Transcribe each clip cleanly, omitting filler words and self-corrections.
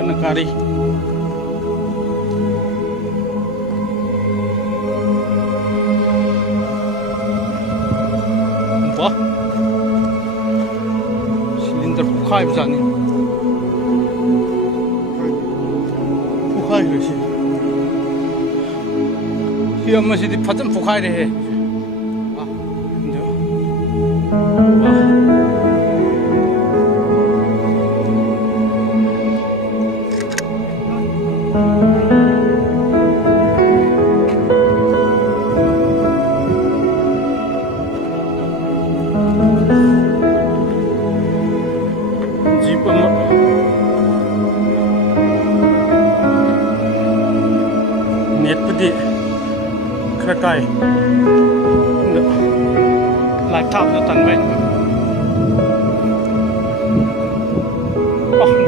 Kana kari. Wah. Cylinder bukhai bjani. Bukhai hoise. Hi amma sidi phajam bukhai rehe. Ah. Jo. Wah. Kai lại tháp cho tận vậy.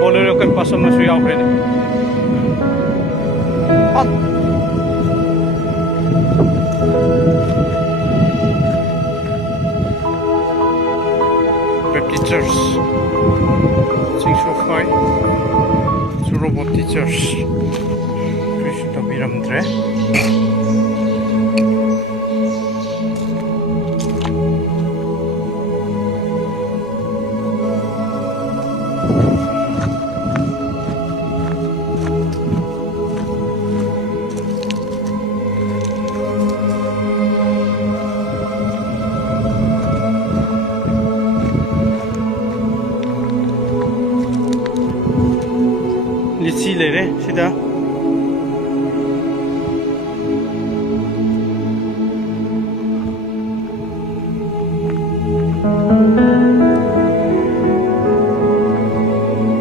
Bolero kan pasal masuk yang ini. Baptist Church, Zingshophai Choro Baptist Church, Krishna Biramdre. Lychee le re, sida.